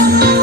thank you